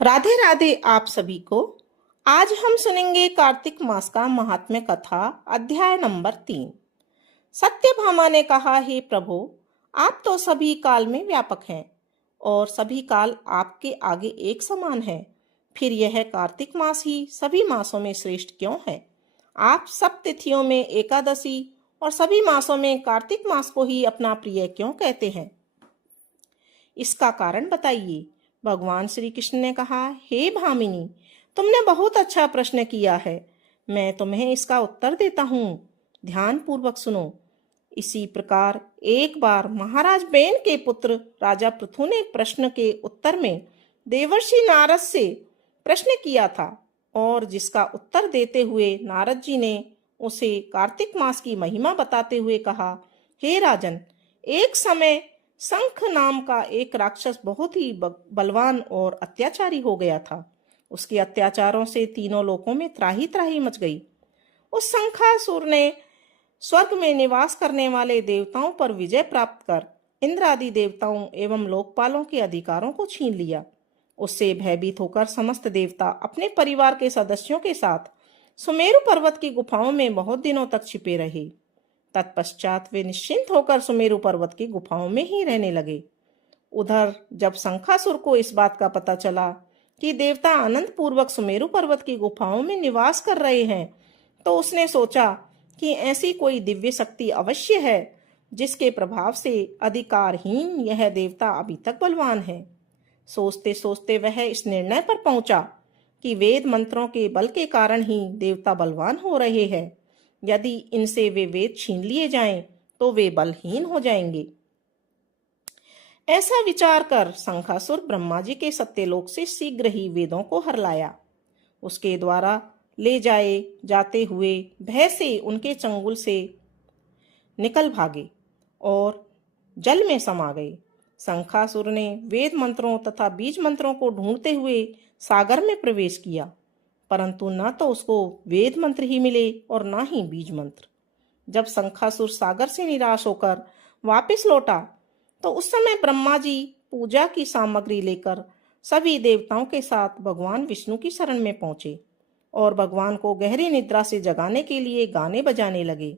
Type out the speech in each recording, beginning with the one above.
राधे राधे आप सभी को। आज हम सुनेंगे कार्तिक मास का महात्म्य कथा अध्याय नंबर 3। सत्यभामा ने कहा, हे प्रभु, आप तो सभी काल में व्यापक हैं और सभी काल आपके आगे एक समान है। फिर यह कार्तिक मास ही सभी मासों में श्रेष्ठ क्यों है? आप सब तिथियों में एकादशी और सभी मासों में कार्तिक मास को ही अपना प्रिय क्यों कहते हैं? इसका कारण बताइए। भगवान श्री कृष्ण ने कहा, हे भामिनी, तुमने बहुत अच्छा प्रश्न किया है। मैं तुम्हें इसका उत्तर देता हूँ। ध्यान पूर्वक सुनो। इसी प्रकार एक बार महाराज बेन के पुत्र राजा पृथु ने प्रश्न के उत्तर में देवर्षि नारद से प्रश्न किया था और जिसका उत्तर देते हुए नारद जी ने उसे कार्तिक मास की महिमा बताते हुए कहा, हे राजन, एक समय शंख नाम का एक राक्षस बहुत ही बलवान और अत्याचारी हो गया था। उसके अत्याचारों से तीनों लोकों में त्राही त्राही मच गई। उस शंखासुर ने स्वर्ग में निवास करने वाले देवताओं पर विजय प्राप्त कर इंद्र आदि देवताओं एवं लोकपालों के अधिकारों को छीन लिया। उससे भयभीत होकर समस्त देवता अपने परिवार के सदस्यों के साथ सुमेरु पर्वत की गुफाओं में बहुत दिनों तक छिपे रहे। तत्पश्चात वे निश्चिंत होकर सुमेरु पर्वत की गुफाओं में ही रहने लगे। उधर जब शंखासुर को इस बात का पता चला कि देवता आनंद पूर्वक सुमेरु पर्वत की गुफाओं में निवास कर रहे हैं, तो उसने सोचा कि ऐसी कोई दिव्य शक्ति अवश्य है जिसके प्रभाव से अधिकारहीन यह देवता अभी तक बलवान है। सोचते सोचते वह इस निर्णय पर पहुंचा कि वेद मंत्रों के बल के कारण ही देवता बलवान हो रहे हैं। यदि इनसे वे वेद छीन लिए जाएं, तो वे बलहीन हो जाएंगे। ऐसा विचार कर शंखासुर ब्रह्मा जी के सत्यलोक से शीघ्र ही वेदों को हरलाया। उसके द्वारा ले जाते हुए भय से उनके चंगुल से निकल भागे और जल में समा गए। शंखासुर ने वेद मंत्रों तथा बीज मंत्रों को ढूंढते हुए सागर में प्रवेश किया, परंतु न तो उसको वेद मंत्र ही मिले और न ही बीज मंत्र। जब शंखासुर सागर से निराश होकर वापस लौटा, तो उस समय ब्रह्मा जी पूजा की सामग्री लेकर सभी देवताओं के साथ भगवान विष्णु की शरण में पहुंचे और भगवान को गहरी निद्रा से जगाने के लिए गाने बजाने लगे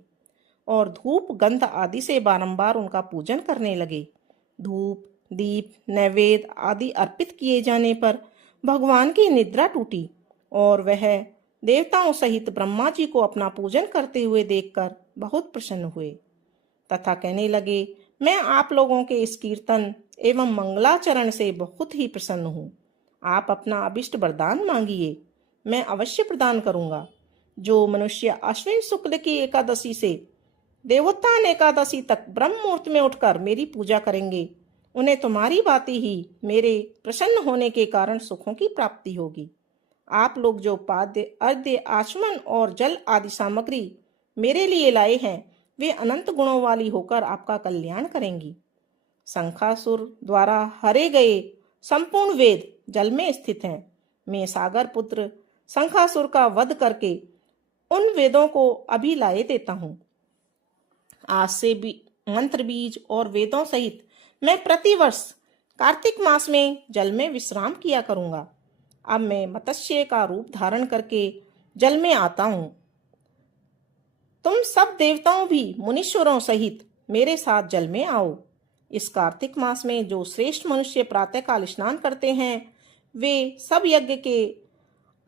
और धूप गंध आदि से बारंबार उनका पूजन करने लगे। धूप, दीप, नैवेद्य आदि अर्पित किए जाने पर भगवान की निद्रा टूटी और वह देवताओं सहित ब्रह्मा जी को अपना पूजन करते हुए देखकर बहुत प्रसन्न हुए तथा कहने लगे, मैं आप लोगों के इस कीर्तन एवं मंगलाचरण से बहुत ही प्रसन्न हूँ। आप अपना अभिष्ट वरदान मांगिए, मैं अवश्य प्रदान करूंगा। जो मनुष्य अश्विन शुक्ल की एकादशी से देवोत्थान एकादशी तक ब्रह्म मुहूर्त में उठकर मेरी पूजा करेंगे, उन्हें तुम्हारी बाती ही मेरे प्रसन्न होने के कारण सुखों की प्राप्ति होगी। आप लोग जो पाद्य, अर्घ्य, आचमन और जल आदि सामग्री मेरे लिए लाए हैं, वे अनंत गुणों वाली होकर आपका कल्याण करेंगी। शंखासुर द्वारा हरे गए संपूर्ण वेद जल में स्थित हैं। मैं सागर पुत्र शंखासुर का वध करके उन वेदों को अभी लाए देता हूँ। आज से भी मंत्र बीज और वेदों सहित मैं प्रतिवर्ष कार्तिक मास में जल में विश्राम किया करूंगा। अब मैं मत्स्य का रूप धारण करके जल में आता हूं। तुम सब देवताओं भी मुनीश्वरों सहित मेरे साथ जल में आओ। इस कार्तिक मास में जो श्रेष्ठ मनुष्य प्रातःकाल स्नान करते हैं, वे सब यज्ञ के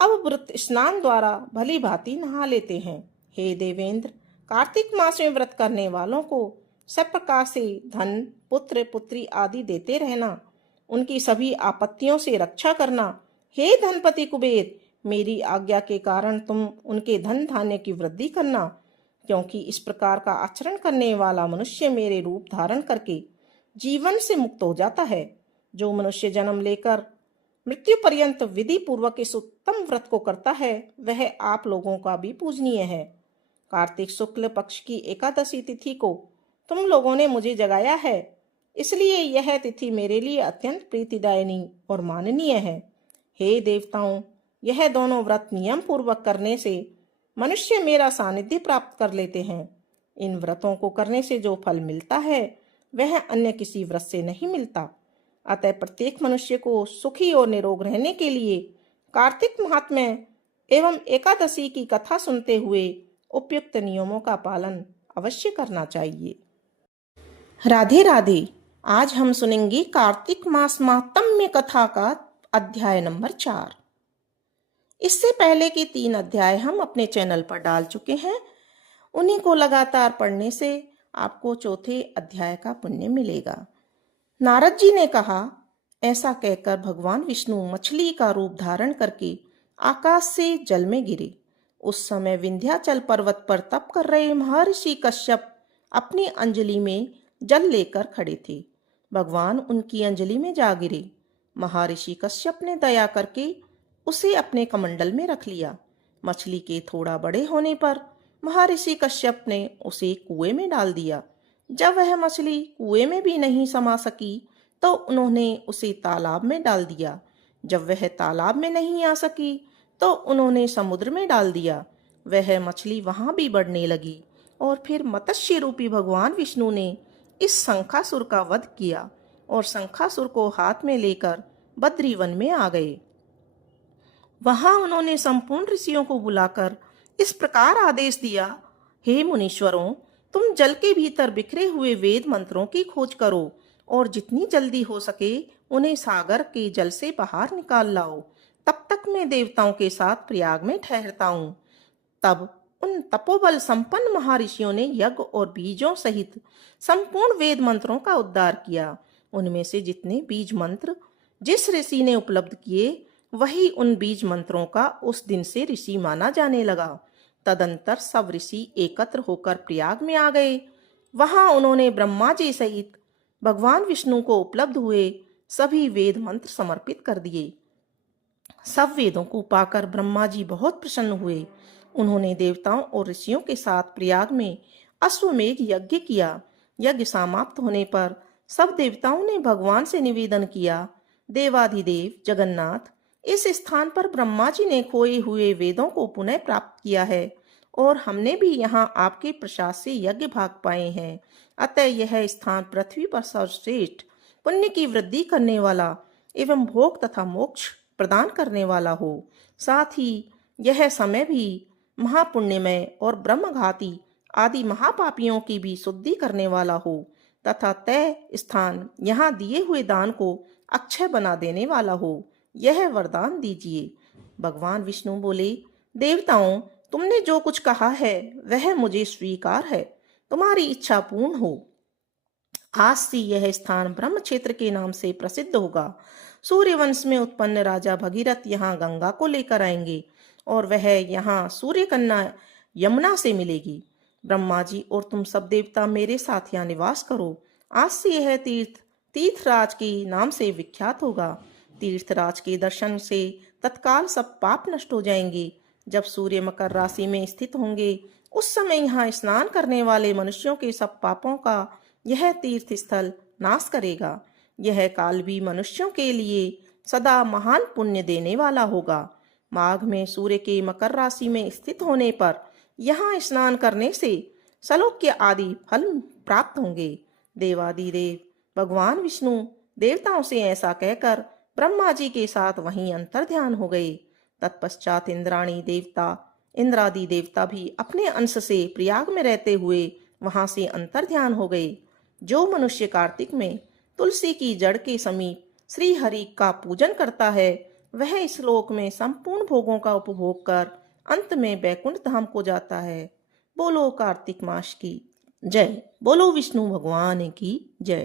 अवव्रत स्नान द्वारा भली भांति नहा लेते हैं। हे देवेंद्र, कार्तिक मास में व्रत करने वालों को सब प्रकार से धन, पुत्र, पुत्री आदि देते रहना, उनकी सभी आपत्तियों से रक्षा करना। हे धनपति कुबेर, मेरी आज्ञा के कारण तुम उनके धन धान्य की वृद्धि करना, क्योंकि इस प्रकार का आचरण करने वाला मनुष्य मेरे रूप धारण करके जीवन से मुक्त हो जाता है। जो मनुष्य जन्म लेकर मृत्यु पर्यंत विधि पूर्वक इस उत्तम व्रत को करता है, वह आप लोगों का भी पूजनीय है। कार्तिक शुक्ल पक्ष की एकादशी तिथि को तुम लोगों ने मुझे जगाया है, इसलिए यह तिथि मेरे लिए अत्यंत प्रीतिदायिनी और माननीय है। हे देवताओं, यह दोनों व्रत नियम पूर्वक करने से मनुष्य मेरा सानिध्य प्राप्त कर लेते हैं। इन व्रतों को करने से जो फल मिलता है, वह अन्य किसी व्रत से नहीं मिलता। अतः प्रत्येक मनुष्य को सुखी और निरोग रहने के लिए कार्तिक महात्म्य एवं एकादशी की कथा सुनते हुए उपयुक्त नियमों का पालन अवश्य करना चाहिए। राधे राधे। आज हम सुनेंगे कार्तिक मास महात्म्य कथा का अध्याय नंबर 4। इससे पहले के 3 अध्याय हम अपने चैनल पर डाल चुके हैं। उन्हीं को लगातार पढ़ने से आपको चौथे अध्याय का पुण्य मिलेगा। नारद जी ने कहा, ऐसा कहकर भगवान विष्णु मछली का रूप धारण करके आकाश से जल में गिरे। उस समय विंध्याचल पर्वत पर तप कर रहे महर्षि कश्यप अपनी अंजलि में जल लेकर खड़े थे। भगवान उनकी अंजलि में जा गिरे। महर्षि कश्यप ने दया करके उसे अपने कमंडल में रख लिया। मछली के थोड़ा बड़े होने पर महर्षि कश्यप ने उसे कुएं में डाल दिया। जब वह मछली कुएं में भी नहीं समा सकी तो उन्होंने उसे तालाब में डाल दिया। जब वह तालाब में नहीं आ सकी तो उन्होंने समुद्र में डाल दिया। वह मछली वहां भी बढ़ने लगी और फिर मत्स्य रूपी भगवान विष्णु ने इस शंखासुर का वध किया और शंखासुर को हाथ में लेकर बद्रीवन में आ गए। वहां उन्होंने संपूर्ण ऋषियों को बुलाकर इस प्रकार आदेश दिया, हे मुनीश्वरों, तुम जल के भीतर बिखरे हुए वेद मंत्रों की खोज करो और जितनी जल्दी हो सके उन्हें सागर के जल से बाहर निकाल लाओ। तब तक मैं देवताओं के साथ प्रयाग में ठहरता हूँ। तब उन तपोबल संपन्न महर्षियों ने यज्ञ और बीजों सहित संपूर्ण वेद मंत्रों का उद्धार किया। उनमें से जितने बीज मंत्र जिस ऋषि ने उपलब्ध किए, वही उन बीज मंत्रों का उस दिन से ऋषि माना जाने लगा। तदंतर सब ऋषि एकत्र होकर प्रयाग में आ गए। वहां उन्होंने ब्रह्मा जी सहित भगवान विष्णु को उपलब्ध हुए सभी वेद मंत्र समर्पित कर दिए। सब वेदों को पाकर ब्रह्मा जी बहुत प्रसन्न हुए। उन्होंने देवताओं और ऋषियों के साथ प्रयाग में अश्वमेध यज्ञ किया। यज्ञ समाप्त होने पर सब देवताओं ने भगवान से निवेदन किया, देवाधिदेव जगन्नाथ, इस स्थान पर ब्रह्मा जी ने खोए हुए वेदों को पुनः प्राप्त किया है और हमने भी यहाँ आपके प्रसाद से यज्ञ भाग पाए हैं। अतः यह स्थान पृथ्वी पर सर्वश्रेष्ठ पुण्य की वृद्धि करने वाला एवं भोग तथा मोक्ष प्रदान करने वाला हो। साथ ही यह समय भी महापुण्यमय और ब्रह्मघाती आदि महापापियों की भी शुद्धि करने वाला हो तथा तय स्थान यहाँ दिए हुए दान को अक्षय बना देने वाला हो। यह वरदान दीजिए। भगवान विष्णु बोले, देवताओं, तुमने जो कुछ कहा है वह मुझे स्वीकार है। तुम्हारी इच्छा पूर्ण हो। आज से यह स्थान ब्रह्म क्षेत्र के नाम से प्रसिद्ध होगा। सूर्यवंश में उत्पन्न राजा भगीरथ यहाँ गंगा को लेकर आएंगे और वह यहाँ सूर्य कन्या यमुना से मिलेगी। ब्रह्मा जी और तुम सब देवता मेरे साथ यहाँ निवास करो। आज से यह तीर्थ तीर्थराज के नाम से विख्यात होगा। तीर्थराज के दर्शन से तत्काल सब पाप नष्ट हो जाएंगे। जब सूर्य मकर राशि में स्थित होंगे उस समय यहाँ स्नान करने वाले मनुष्यों के सब पापों का यह तीर्थ स्थल नाश करेगा। यह काल भी मनुष्यों के लिए सदा महान पुण्य देने वाला होगा। माघ में सूर्य के मकर राशि में स्थित होने पर यहाँ स्नान करने से सलोक्य आदि फल प्राप्त होंगे। देवादिदेव भगवान विष्णु देवताओं से ऐसा कहकर ब्रह्मा जी के साथ वहीं अंतर्ध्यान हो गए। तत्पश्चात इंद्राणी देवता इंद्रादि देवता भी अपने अंश से प्रयाग में रहते हुए वहां से अंतर्ध्यान हो गए। जो मनुष्य कार्तिक में तुलसी की जड़ के समीप श्री हरि का पूजन करता है, वह इस लोक में संपूर्ण भोगों का उपभोग कर अंत में बैकुंठ धाम को जाता है। बोलो कार्तिक मास की जय। बोलो विष्णु भगवान की जय।